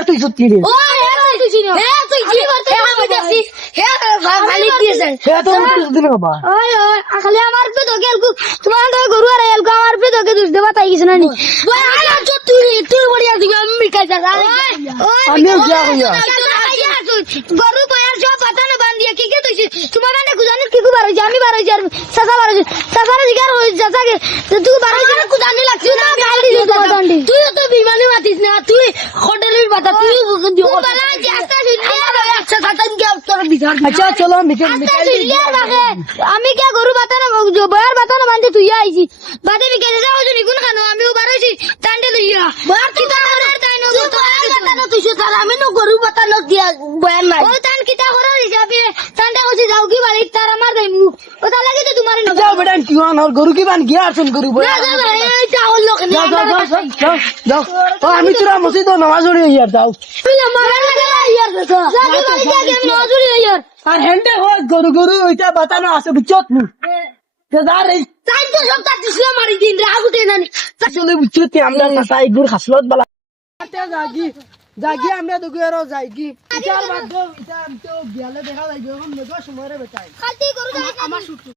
আর তুই সত্যি রে ও হে তুই চিনো হে তুই কি করতে আমি দেখছিস হে খালি দিয়েছে সে তো দিন বাবা ওই ওই খালি আমার পে তো গেল তোমার তো গরু আর এল আমার পে তো দুষ দেবা তাই কিছু না নি ওই আলা তো তুই বড়িয়া দিবি আমি কাজ আমিও যা কইয়া গরু বয়ার সব পাতা না বান্ধিয়া কি কে তুই তোমার মানে গুজানি কি কো বারো আমি বারো যার সাসা বারো সাসার দিগার হই যাসাকে তুই বারো যার কুদানি লাগছিস না গালি দিস দান্ডি তুই তো বিমানে মাতিস না তুই হোটেলের বাতা তুই দিও বালা জাস্তা শুনিয়া আচ্ছা সাতান কে উত্তর বিচার আচ্ছা চলো মিটার আমি কে গরু বাতা না বয়ার বাতা না বান্ধে তুই আইছি বাদে বিকে যাও যদি কোন খানো আমি বারোছি টান্ডে লইয়া বয়ার কিতা করে তাই ন বাতা না তুই তার আমি ন গরু বাতা ন দিয়া বয়ার নাই ও টান কিতা করে হিসাবে টান্ডে কইছি যাও কি বাড়ি তার আমার দেই মুখ ও তা লাগি তো তোমারই ন যাও বেটা কি হন আর গরু কি বান গিয়া আসুন গরু বয়া এইটা হল লোক যাও যাও যাও যাও ও আমি তোরা মসজিদ নামাজ পড়ি ইয়ার যাও তুই আমার লাগে ইয়ার তো যাও বাড়ি গিয়ে আমি নজুরি ইয়ার আর হেন্ডে হয় গরু গরু ওইটা বাতানো আছে বুঝছত নি যা রে তাই তো সব তাতিস মারি দিন রাগুতে নানি আসলে বুঝছত আমরা সাই গুর খাসলত বালা জাগি জাগি আমরা দুগেরও যাইগি চার বাদ দাও এটা আমি তো গেলে দেখা যাইবে এখন মেঘ সময় রে বেটাই খালি গরু আমার